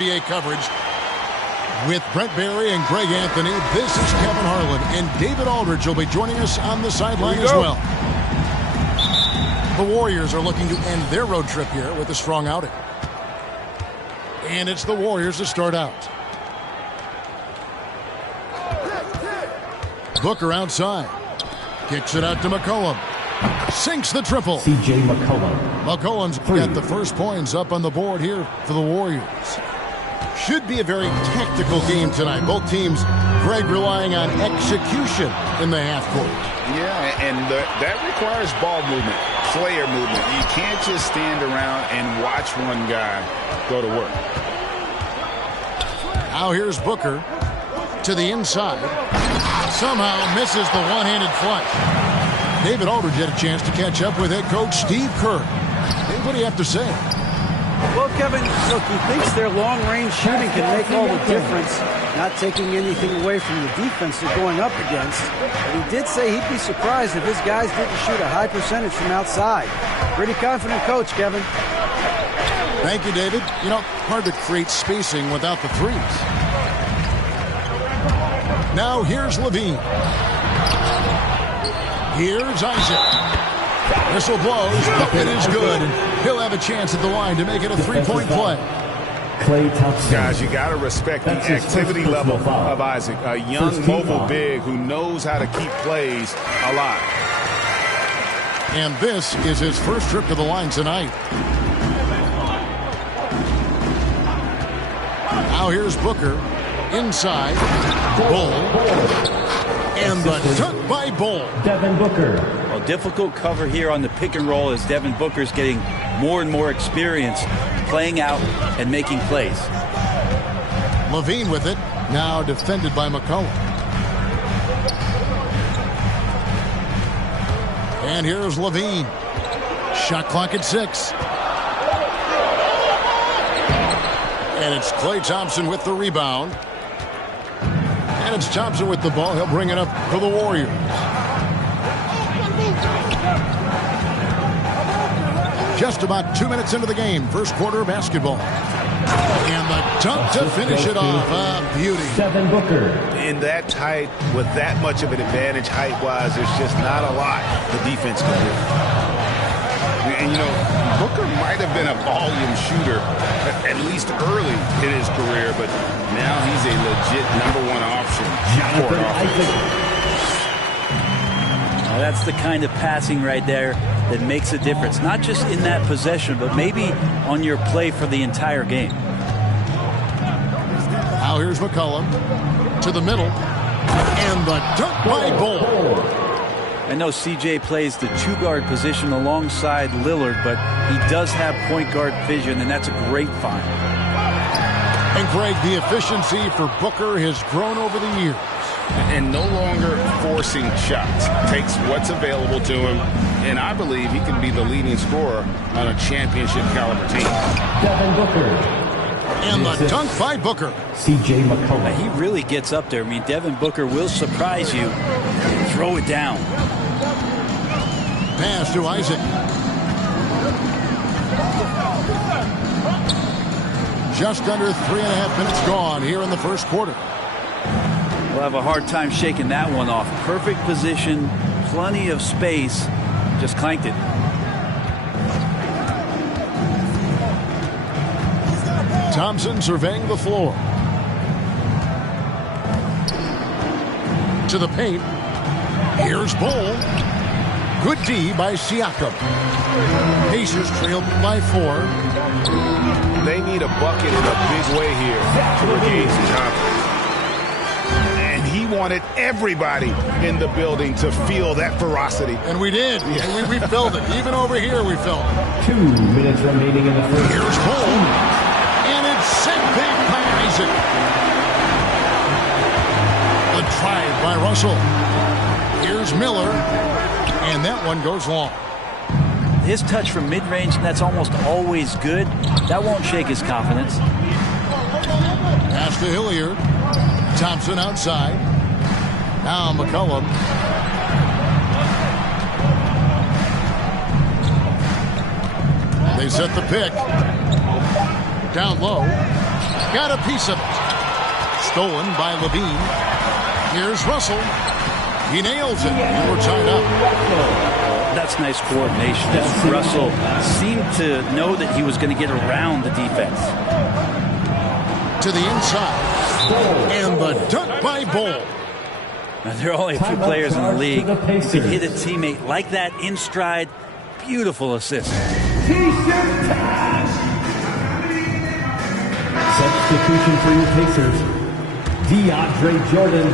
NBA coverage with Brent Barry and Greg Anthony. This is Kevin Harlan, and David Aldridge will be joining us on the sideline as well. The Warriors are looking to end their road trip here with a strong outing. And it's the Warriors to start out. Booker outside. Kicks it out to McCollum. Sinks the triple. C.J. McCollum. McCollum's got the first points up on the board here for the Warriors. Should be a very tactical game tonight. Both teams, Greg, relying on execution in the half court. Yeah, and that requires ball movement, player movement. You can't just stand around and watch one guy go to work. Now here's Booker to the inside. Somehow misses the one-handed flush. David Aldridge had a chance to catch up with head coach Steve Kerr. Hey, what do you have to say? Well, Kevin, look, he thinks their long-range shooting can make all the difference, not taking anything away from the defense they're going up against. But he did say he'd be surprised if his guys didn't shoot a high percentage from outside. Pretty confident coach, Kevin. Thank you, David. You know, hard to create spacing without the threes. Now here's Levine. Here's Isaac. Whistle blows. Bucket is good. He'll have a chance at the line to make it a three-point play. Klay Thompson. Guys, you got to respect the activity level of Isaac. A young, mobile big who knows how to keep plays alive. And this is his first trip to the line tonight. Now here's Booker. Inside. Bull. And the dunk by Bull. Devin Booker. Well, difficult cover here on the pick and roll as Devin Booker's getting more and more experience playing out and making plays. Levine with it. Now defended by McCollum. And here's Levine. Shot clock at 6. And it's Klay Thompson with the rebound. And it's Thompson with the ball. He'll bring it up for the Warriors. Just about 2 minutes into the game. First quarter of basketball. And the dunk to finish it off. Beauty. Devin Booker. In that tight, with that much of an advantage height-wise, there's just not a lot the defense can do. And, you know, Booker might have been a volume shooter, at least early in his career, but now he's a legit #1 option. Jonathan Isaac. Now that's the kind of passing right there that makes a difference, not just in that possession, but maybe on your play for the entire game. Now here's McCollum to the middle. And the dunk by Bull. I know CJ plays the two-guard position alongside Lillard, but he does have point guard vision, and that's a great find. And Greg, the efficiency for Booker has grown over the years. And no longer forcing shots. Takes what's available to him, and I believe he can be the leading scorer on a championship caliber team. Devin Booker. And the dunk by Booker. C.J. McCollum. He really gets up there. I mean, Devin Booker will surprise you. Throw it down. Pass to Isaac. Just under 3.5 minutes gone here in the first quarter. We'll have a hard time shaking that one off. Perfect position, plenty of space. Just clanked it. Thompson surveying the floor. To the paint. Here's Bull. Good D by Siakam. Pacers trailed by 4. They need a bucket in a big way here to regain some confidence. And he wanted everybody in the building to feel that ferocity. And we did. Yeah. And we felt it. Even over here we felt it. 2 minutes remaining in the first. Here's Bull. And it's sent back by Isaac. The drive by Russell. Here's Miller. And that one goes long. His touch from mid-range, that's almost always good. That won't shake his confidence. Pass to Hilliard. Thompson outside. Now McCollum. They set the pick. Down low. got a piece of it. Stolen by Levine. Here's Russell. He nails it. And we're tied up. That's nice coordination. Russell seemed to know that he was going to get around the defense. To the inside. And the dunk by Bol. Now, there are only a few players in the league who can hit a teammate like that in stride. Beautiful assist. Substitution for your Pacers. DeAndre Jordan.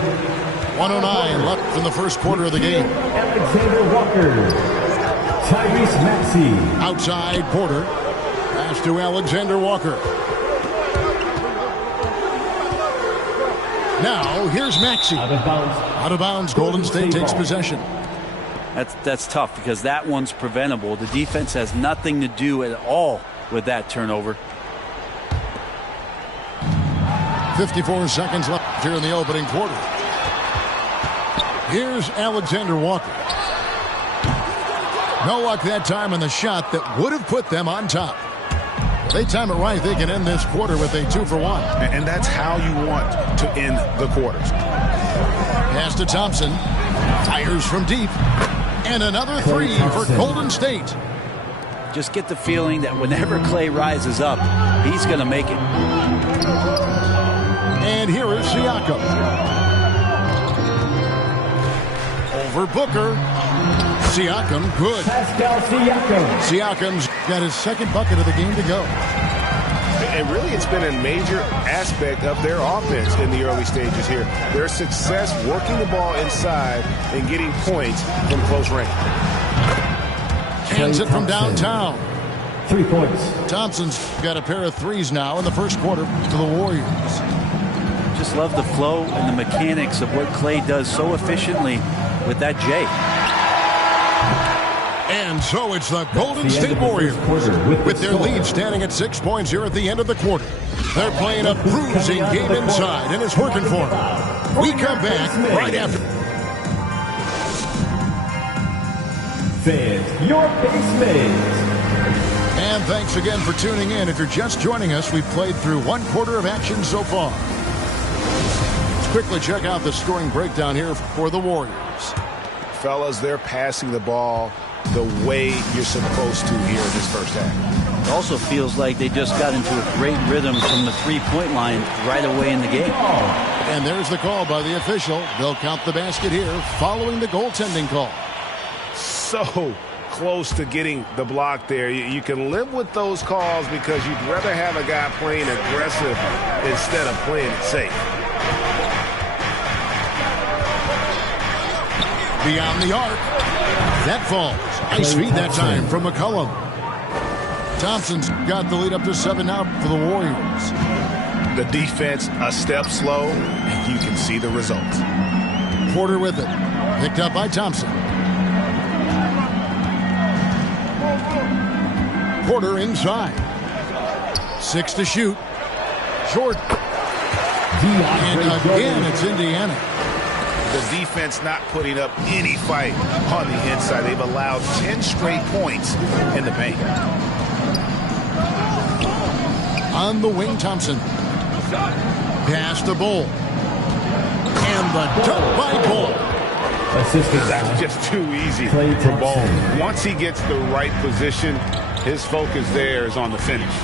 1:09 left in the first quarter of the game. Alexander Walker. Tyrese Maxey. Outside Porter. Pass to Alexander Walker. Now here's Maxey. Out of bounds. Out of bounds. Golden State takes possession. That's tough because that one's preventable. The defense has nothing to do at all with that turnover. 54 seconds left here in the opening quarter. Here's Alexander Walker. No luck that time in the shot that would have put them on top. If they time it right, they can end this quarter with a 2-for-1. And that's how you want to end the quarters. Pass to Thompson. Fires from deep. And another three for Golden State. Just get the feeling that whenever Clay rises up, he's going to make it. And here is Siakam. Over Booker. Siakam, good. Pascal Siakam. Siakam's got his second bucket of the game to go. And really, it's been a major aspect of their offense in the early stages here. Their success working the ball inside and getting points from close range. Hands it from downtown. 3 points. Thompson's got a pair of threes now in the first quarter to the Warriors. Just love the flow and the mechanics of what Clay does so efficiently with that J. And so it's the Golden State Warriors with their lead standing at 6 points here at the end of the quarter. They're playing a bruising game inside, and it's working for them. We come back right after. Fans, your basement. And thanks again for tuning in. If you're just joining us, we've played through one quarter of action so far. Let's quickly check out the scoring breakdown here for the Warriors. Fellas, they're passing the ball the way you're supposed to here in this first half. It also feels like they just got into a great rhythm from the three-point line right away in the game. And there's the call by the official. They'll count the basket here following the goaltending call. So close to getting the block there. You can live with those calls because you'd rather have a guy playing aggressive instead of playing it safe. Beyond the arc. That falls. Nice feed that time from McCollum. Thompson's got the lead up to 7 now for the Warriors. The defense a step slow, and you can see the results. Porter with it. Picked up by Thompson. Porter inside. 6 to shoot. Short. And again, it's Indiana. The defense not putting up any fight on the inside. They've allowed 10 straight points in the paint. On the wing, Thompson. Pass to Bol. And the dunk by Bol. That's just too easy for Bol. Once he gets the right position, his focus there is on the finish.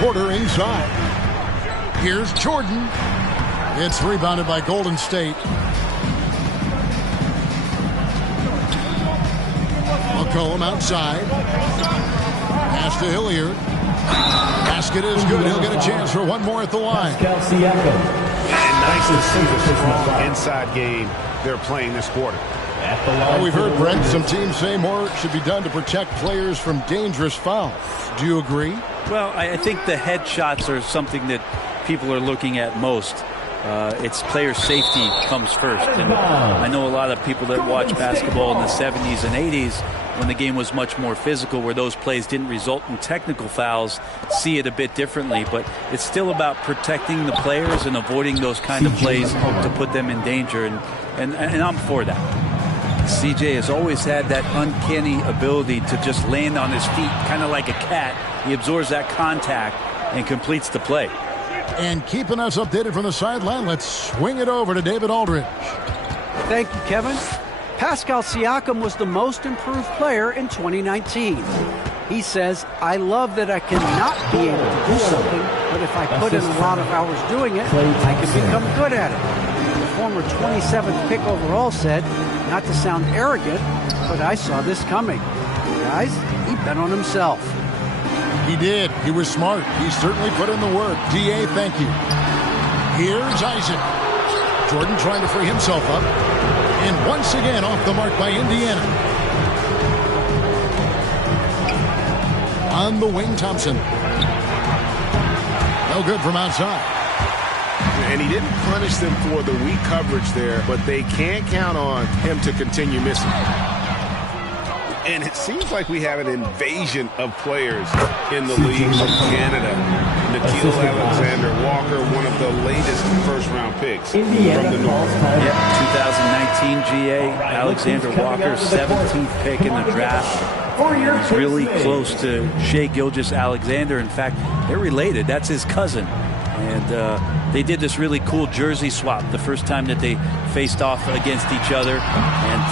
Porter inside. Here's Jordan. It's rebounded by Golden State. McCollum outside. Pass to Hilliard. Basket is good. He'll get a chance for one more at the line. And nice to see the strong inside game they're playing this quarter. Well, we've heard, Brent, some teams say more should be done to protect players from dangerous fouls. Do you agree? Well, I think the headshots are something that people are looking at most. It's player safety comes first. And I know a lot of people that watch basketball in the 70s and 80s when the game was much more physical, where those plays didn't result in technical fouls, see it a bit differently. But it's still about protecting the players and avoiding those kind of plays to put them in danger. And I'm for that. CJ has always had that uncanny ability to just land on his feet, kind of like a cat. He absorbs that contact and completes the play. And keeping us updated from the sideline, let's swing it over to David Aldridge. Thank you, Kevin. Pascal Siakam was the most improved player in 2019. He says, I love that I cannot be able to do something, but if I put in a lot of hours doing it, I can become good at it. The former 27th pick overall said, not to sound arrogant, but I saw this coming. Guys, he bet on himself. He did. He was smart. He certainly put in the work. DA, thank you. Here's Isaac. Jordan trying to free himself up. And once again off the mark by Indiana. On the wing, Thompson. No good from outside. And he didn't punish them for the weak coverage there, but they can't count on him to continue missing. And it seems like we have an invasion of players in the league from Canada. Nickeil Alexander-Walker, one of the latest first-round picks from the North. Yep, 2019 GA, Alexander-Walker, 17th pick in the draft. He's really close to Shai Gilgeous-Alexander. In fact, they're related. That's his cousin. And they did this really cool jersey swap the first time that they faced off against each other. And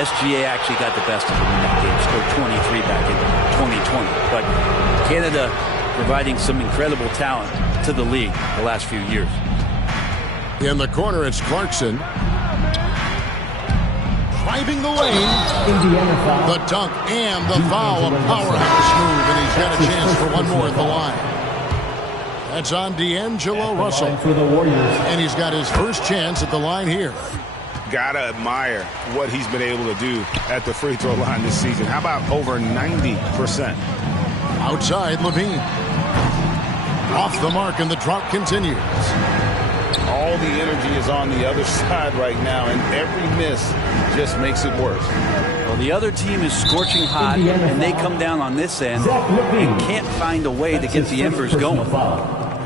SGA actually got the best of them in that game. Scored 23 back in 2020. But Canada providing some incredible talent to the league the last few years. In the corner, it's Clarkson. Driving the lane. Indiana foul. The dunk and the foul. A powerhouse move, and he's got a chance for one more at the line. That's on D'Angelo Russell. For the Warriors. And he's got his first chance at the line here. Gotta admire what he's been able to do at the free throw line this season. How about over 90%? Outside, Levine. Off the mark, and the drought continues. All the energy is on the other side right now, and every miss just makes it worse. Well, the other team is scorching hot, and they come down on this end and can't find a way to get the embers going.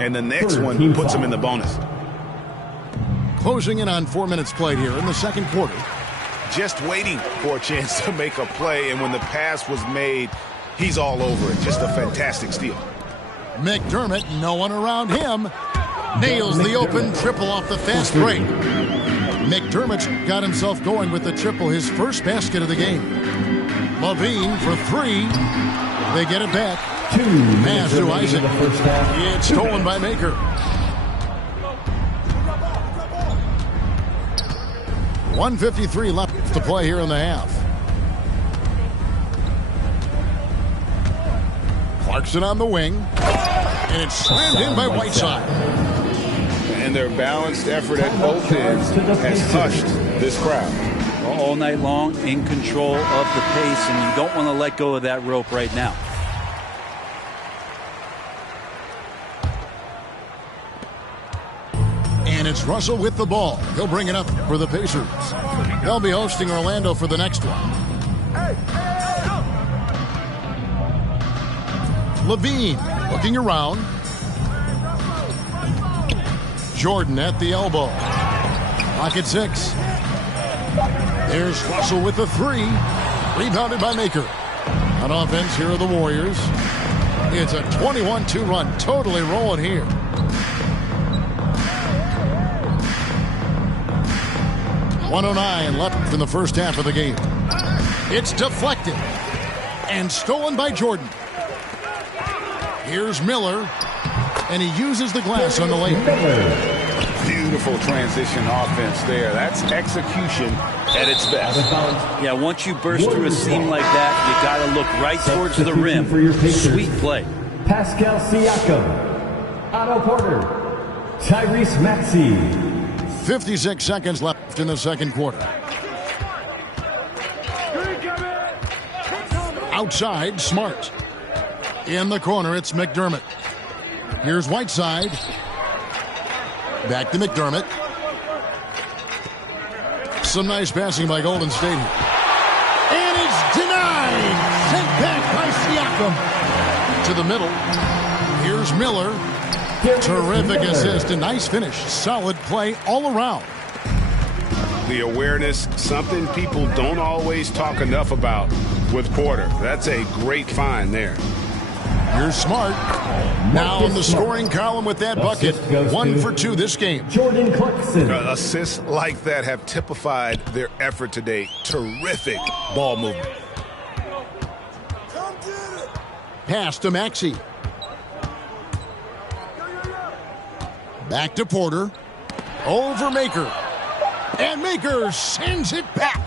And the next one puts them in the bonus. Closing in on 4 minutes played here in the second quarter. Just waiting for a chance to make a play, and when the pass was made, he's all over it. Just a fantastic steal. McDermott, no one around him. Nails the open triple off the fast break. McDermott's got himself going with the triple, his first basket of the game. Levine for three. They get it back. Pass to Isaac. It's stolen by Maker. 1:53 left to play here in the half. Clarkson on the wing. And it's slammed in by Whiteside. And their balanced effort at both ends has hushed this crowd. All night long, in control of the pace, and you don't want to let go of that rope right now. And it's Russell with the ball. He'll bring it up for the Pacers. They'll be hosting Orlando for the next one. Levine looking around. Jordan at the elbow. Pocket six. There's Russell with the three. Rebounded by Maker. On offense, here are the Warriors. It's a 21-2 run. Totally rolling here. .109 left in the first half of the game. It's deflected and stolen by Jordan. Here's Miller, and he uses the glass on the lane. Beautiful transition offense there. That's execution at its best. Yeah, once you burst through a seam like that, you got to look right towards the rim. Sweet play. Pascal Siakam, Otto Porter, Tyrese Maxey. 56 seconds left in the second quarter. Outside, Smart. In the corner, it's McDermott. Here's Whiteside. Back to McDermott. Some nice passing by Golden State. And it's denied. Sent back by Siakam. To the middle. Here's Miller. Terrific assist. A nice finish. Solid play all around. The awareness, something people don't always talk enough about with Porter. That's a great find there. You're smart. Now in the scoring column with that bucket. 1 for 2 this game. Jordan Clarkson. Assists like that have typified their effort today. Terrific ball movement. Pass to Maxey. Back to Porter. Over Maker. And Maker sends it back.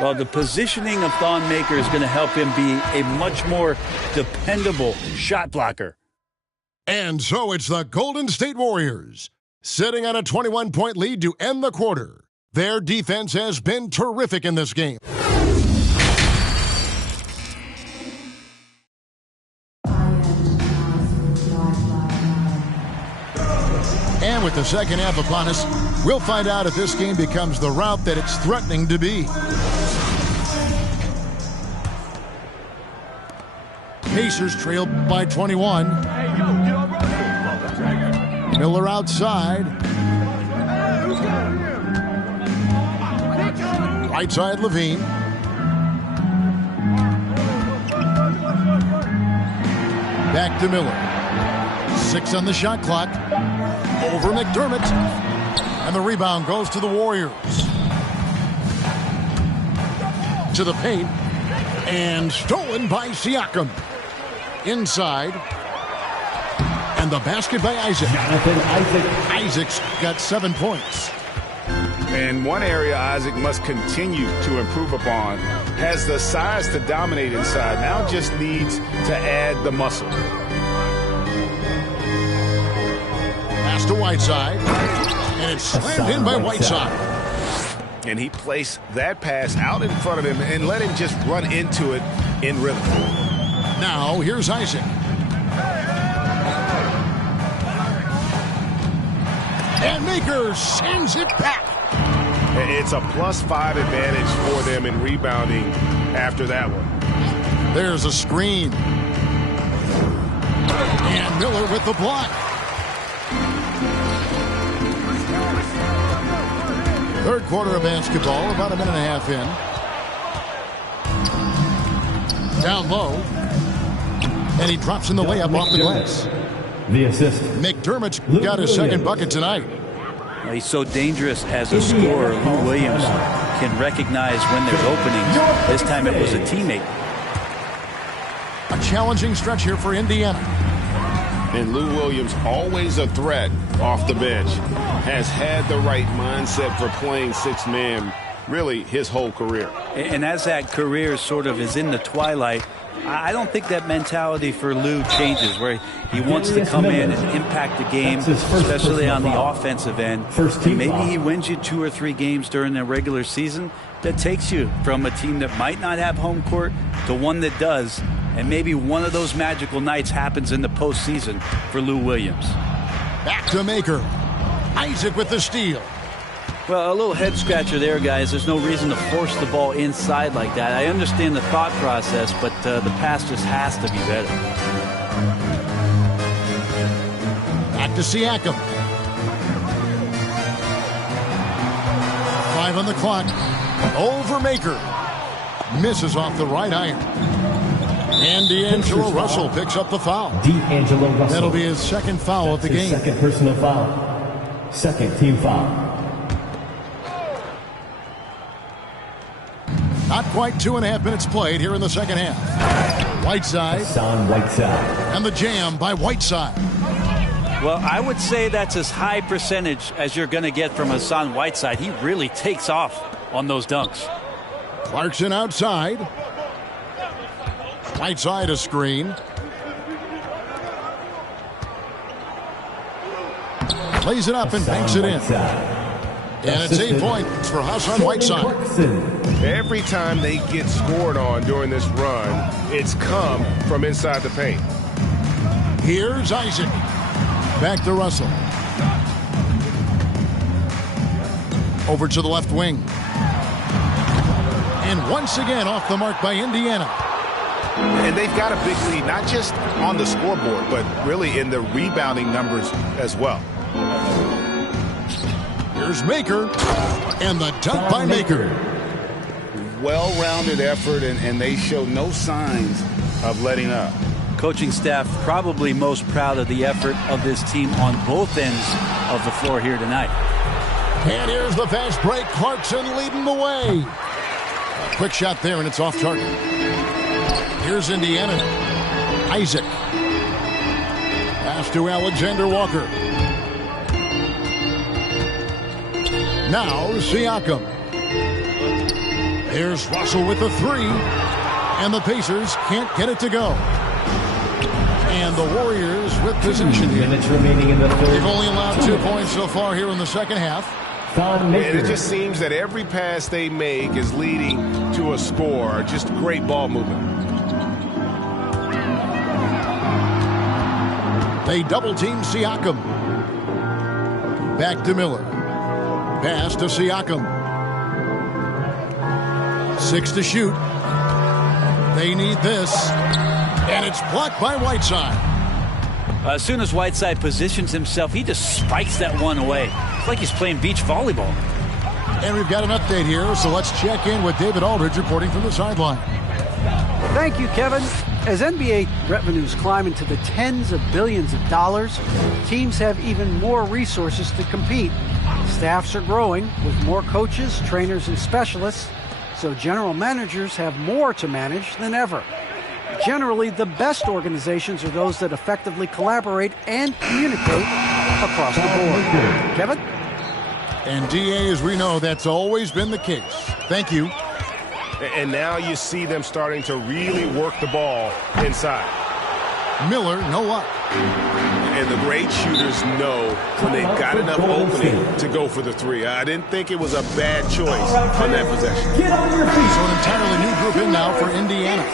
Well, the positioning of Thon Maker is going to help him be a much more dependable shot blocker. And so it's the Golden State Warriors sitting on a 21-point lead to end the quarter. Their defense has been terrific in this game. And with the second half upon us, we'll find out if this game becomes the rout that it's threatening to be. Pacers trail by 21. Miller outside. Right side, Levine. Back to Miller. 6 on the shot clock. Over McDermott. And the rebound goes to the Warriors. To the paint. And stolen by Siakam. Inside. And the basket by Isaac. Isaac's got 7 points. And one area Isaac must continue to improve upon. Has the size to dominate inside. Now just needs to add the muscle. Pass to Whiteside. And it's slammed in by Whiteside. And he placed that pass out in front of him and let him just run into it in rhythm. Now here's Isaac. And Maker sends it back. It's a +5 advantage for them in rebounding after that one. There's a screen. And Miller with the block. Third quarter of basketball, about a minute and a half in. Down low. And he drops in the layup off the glass. The assist. McDermott's got his second bucket tonight. He's so dangerous as a scorer. Lou Williams can recognize when there's openings. This time it was a teammate. A challenging stretch here for Indiana. And Lou Williams, always a threat off the bench, has had the right mindset for playing 6-man really his whole career. And as that career sort of is in the twilight, I don't think that mentality for Lou changes, where he wants to come in and impact the game, especially on the offensive end. And maybe he wins you 2 or 3 games during the regular season that takes you from a team that might not have home court to one that does. And maybe one of those magical nights happens in the postseason for Lou Williams. Back to Maker. Isaac with the steal. Well, a little head scratcher there, guys. There's no reason to force the ball inside like that. I understand the thought process, but the pass just has to be better. Back to Siakam. 5 on the clock. Over Maker. Misses off the right iron. And D'Angelo Russell picks up the foul. D'Angelo Russell. That'll be his second foul of the game. Second personal foul. Second team foul. Not quite 2.5 minutes played here in the second half. Whiteside. Hassan Whiteside. And the jam by Whiteside. Well, I would say that's as high percentage as you're going to get from Hassan Whiteside. He really takes off on those dunks. Clarkson outside. Whiteside a screen. Plays it up and banks it in. And it's 8 points for Hassan Whiteside. Every time they get scored on during this run, it's come from inside the paint. Here's Isaac. Back to Russell. Over to the left wing. And once again off the mark by Indiana. And they've got a big lead, not just on the scoreboard, but really in the rebounding numbers as well. Here's Maker, and the dunk by Maker. Well-rounded effort, and they show no signs of letting up. Coaching staff probably most proud of the effort of this team on both ends of the floor here tonight. And here's the fast break. Clarkson leading the way. A quick shot there, and it's off target. Here's Indiana. Isaac. Pass to Alexander Walker. Now Siakam. Here's Russell with the three. And the Pacers can't get it to go. And the Warriors with possession here. Minutes remaining in the third. They've only allowed 2 points so far here in the second half. And it just seems that every pass they make is leading to a score. Just great ball movement. They double-team Siakam. Back to Miller. Pass to Siakam. 6 to shoot. They need this. And it's blocked by Whiteside. As soon as Whiteside positions himself, he just spikes that one away. It's like he's playing beach volleyball. And we've got an update here, so let's check in with David Aldridge reporting from the sideline. Thank you, Kevin. As NBA revenues climb into the tens of billions of dollars, teams have even more resources to compete. Staffs are growing with more coaches, trainers, and specialists, so general managers have more to manage than ever. Generally, the best organizations are those that effectively collaborate and communicate across the board. Kevin? And DA, as we know, that's always been the case. Thank you. And now you see them starting to really work the ball inside. Miller, no luck. And the great shooters know when they've got enough opening to go for the three. I didn't think it was a bad choice on that possession. Get on your feet. So an entirely new group in now for Indiana.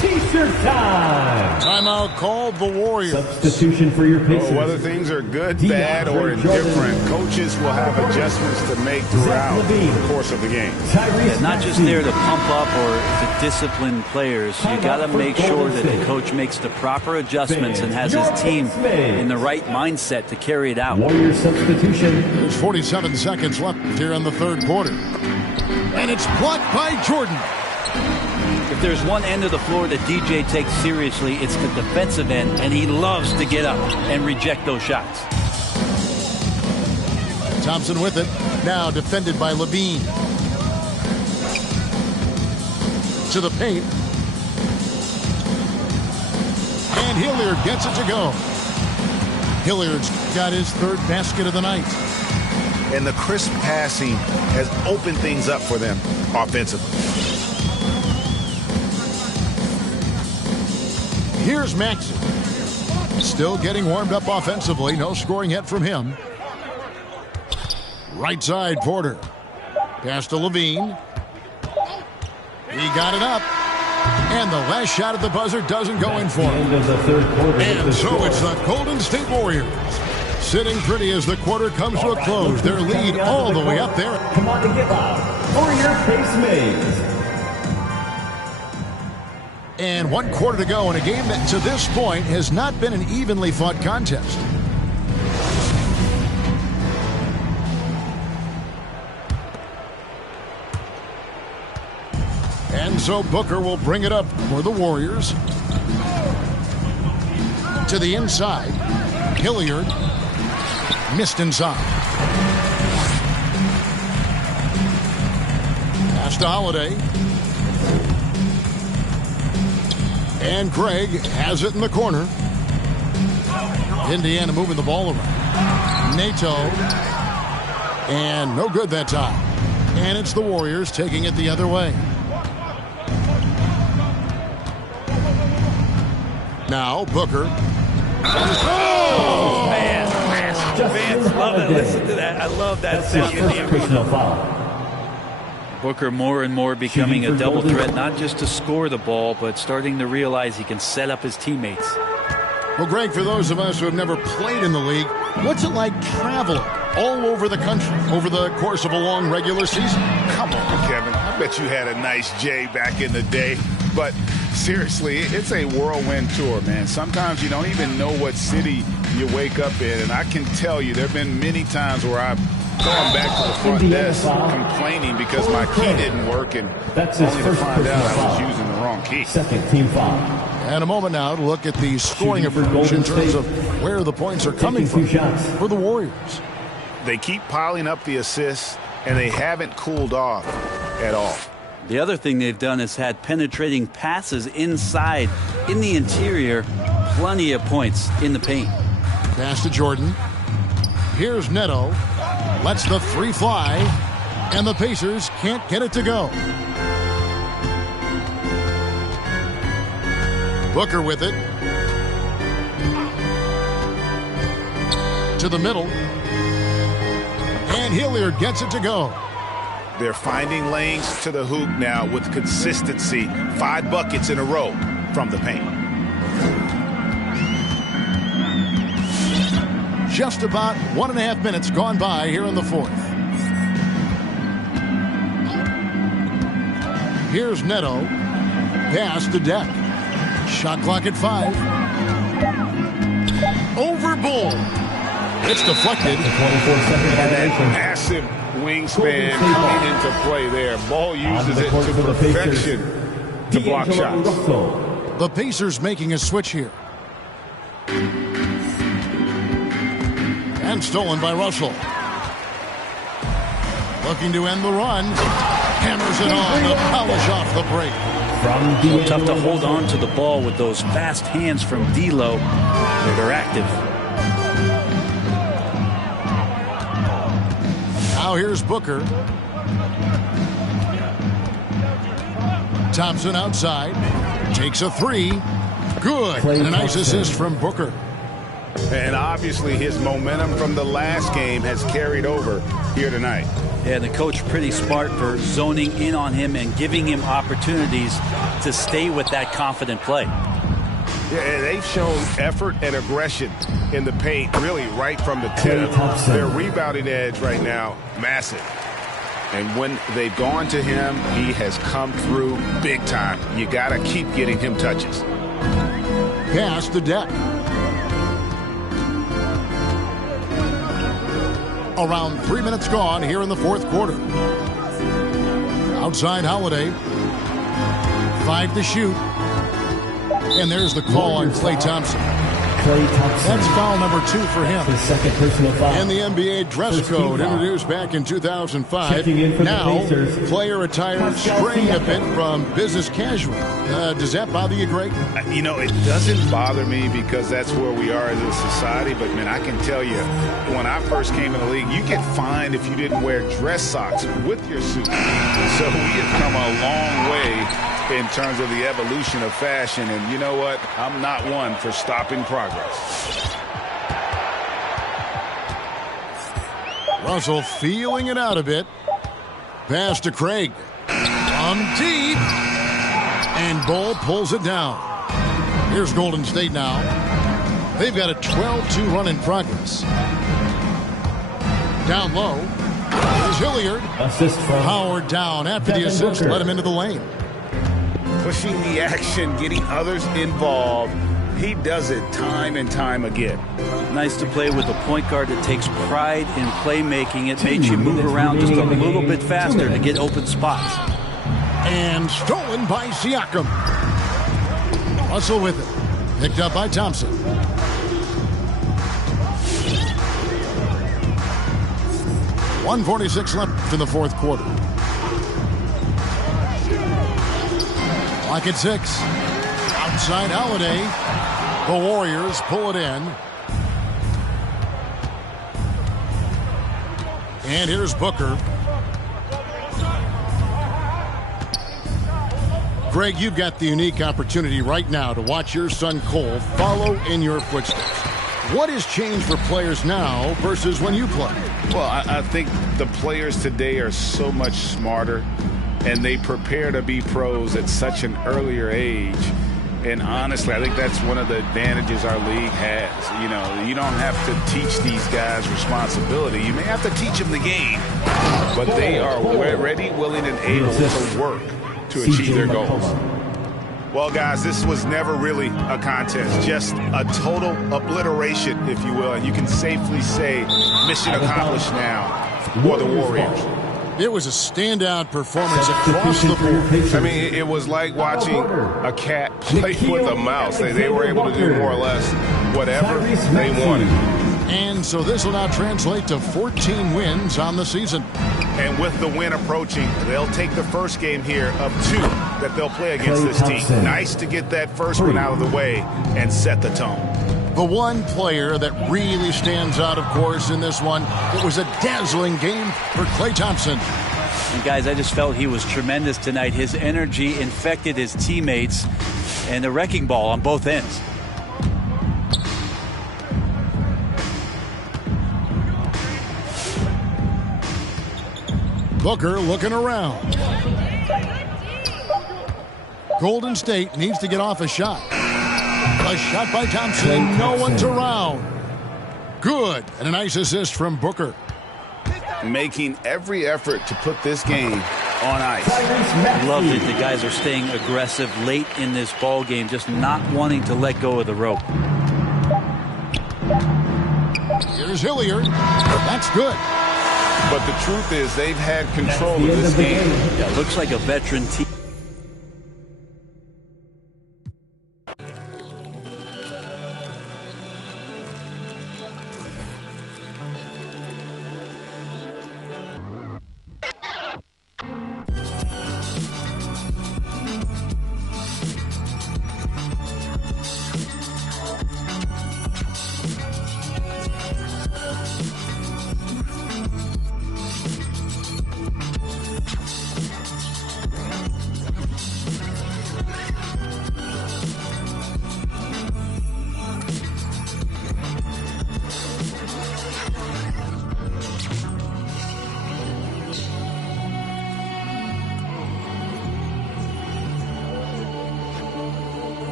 T-shirt time. Timeout called the Warriors. Substitution for your Pacers. Whether things are good, bad, or indifferent, coaches will have adjustments to make throughout the course of the game. Yeah, not just there to pump up or to discipline players. You got to make sure that the coach makes the proper adjustments and has his team in the right mindset to carry it out. Warriors substitution. There's 47 seconds left here in the third quarter. And it's blocked by Jordan. If there's one end of the floor that DJ takes seriously, it's the defensive end, and he loves to get up and reject those shots. Thompson with it. Now defended by Levine. To the paint. And Hilliard gets it to go. Hilliard's got his third basket of the night. And the crisp passing has opened things up for them offensively. Here's Maxey. Still getting warmed up offensively. No scoring yet from him. Right side, Porter. Pass to Levine. He got it up. And the last shot at the buzzer doesn't go in for him. End of the third quarter. And so it's the Golden State Warriors. Sitting pretty as the quarter comes to a close. Their lead all the way up there. Come on and get loud for your Pacemates. And 1 quarter to go in a game that to this point has not been an evenly fought contest. And so Booker will bring it up for the Warriors. To the inside. Hilliard missed inside. Pass to Holiday. And Craig has it in the corner. Indiana moving the ball around. Nato. And no good that time. And it's the Warriors taking it the other way. Now Booker. Oh, man. Fans love it. Listen to that. I love that sound in the Personal foul. Booker more and more becoming a double threat, not just to score the ball, but starting to realize he can set up his teammates. Well, Greg, for those of us who have never played in the league, what's it like traveling all over the country over the course of a long regular season? Come on, Kevin. I bet you had a nice J back in the day. But seriously, it's a whirlwind tour, man. Sometimes you don't even know what city you wake up in. And I can tell you there have been many times where I've going back to the front desk complaining because my key didn't work, and That's his only to first find out personal I was foul. using the wrong key. Second team foul. And a moment now to look at the scoring Shooting for approach in Golden terms State. of where the points are coming Taking from 2 shots. for the Warriors. They keep piling up the assists, and they haven't cooled off at all. The other thing they've done is had penetrating passes inside, in the interior, plenty of points in the paint. Pass to Jordan. Here's Neto. Lets the 3 fly, and the Pacers can't get it to go. Booker with it. To the middle. And Hilliard gets it to go. They're finding lanes to the hoop now with consistency. 5 buckets in a row from the paint. Just about 1.5 minutes gone by here in the fourth. Here's Neto. Pass to Deck. Shot clock at 5. Over Bull. It's deflected. 24-second violation. Massive wingspan coming into play there. Ball uses it to perfection to block D'Angelo shots. Russell. The Pacers making a switch here. And stolen by Russell. Looking to end the run. Hammers it on to polish off the break. From Tough to D'Angelo hold Russell. on to the ball with those fast hands from D'Lo. They're active. Now here's Booker. Thompson outside. Takes a 3. Good. And a nice assist from Booker. And obviously his momentum from the last game has carried over here tonight. Yeah, and the coach pretty smart for zoning in on him and giving him opportunities to stay with that confident play. Yeah, and they've shown effort and aggression in the paint really right from the Klay tip. Thompson. Their rebounding edge right now, massive. And when they've gone to him, he has come through big time. You got to keep getting him touches. Pass to Deck. Around 3 minutes gone here in the fourth quarter. Outside Holiday. 5 to shoot. And there's the call on Klay Thompson. Klay Thompson. That's foul number 2 for him. His second personal foul. And the NBA dress First team code foul. introduced back in 2005. Checking in for the Now, Pacers. player attire Pascal straying a Siakam. bit from business casual. Does that bother you, Greg? You know, it doesn't bother me because that's where we are as a society. But, man, I can tell you, when I first came in the league, you get fined if you didn't wear dress socks with your suit. So we have come a long way in terms of the evolution of fashion. And you know what? I'm not one for stopping progress. Russell feeling it out a bit. Pass to Craig. From deep. And Bull pulls it down. Here's Golden State now. They've got a 12-2 run in progress. Down low. Here's Hilliard. Assist from Howard down after the Devin assist. Booker. Let him into the lane. Pushing the action, getting others involved. He does it time and time again. Nice to play with a point guard that takes pride in playmaking. It makes you move around just a little bit faster to get open spots. And stolen by Siakam. Russell with it. Picked up by Thompson. .146 left in the fourth quarter. Clock at 6. Outside Holiday. The Warriors pull it in. And here's Booker. Greg, you've got the unique opportunity right now to watch your son Cole follow in your footsteps. What has changed for players now versus when you played? Well, I think the players today are so much smarter, and they prepare to be pros at such an earlier age. And honestly, I think that's one of the advantages our league has. You know, you don't have to teach these guys responsibility. You may have to teach them the game, but they are ready, willing, and able to work to achieve their goals. Well, guys, this was never really a contest, just a total obliteration, if you will. And you can safely say mission accomplished now. for the Warriors. It was a standout performance across the board. I mean, it was like watching a cat play with a mouse. They were able to do more or less whatever they wanted. And so this will now translate to 14 wins on the season. And with the win approaching, they'll take the first game here of 2 that they'll play against this team. Nice to get that first one out of the way and set the tone. The one player that really stands out, of course, in this one, it was a dazzling game for Klay Thompson. And guys, I just felt he was tremendous tonight. His energy infected his teammates, and the wrecking ball on both ends. Booker looking around. Golden State needs to get off a shot. A shot by Thompson, and no one's around. Good, and a nice assist from Booker. Making every effort to put this game on ice. Love that the guys are staying aggressive late in this ball game, just not wanting to let go of the rope. Here's Hilliard. That's good. But the truth is they've had control of this game. Yeah, looks like a veteran team.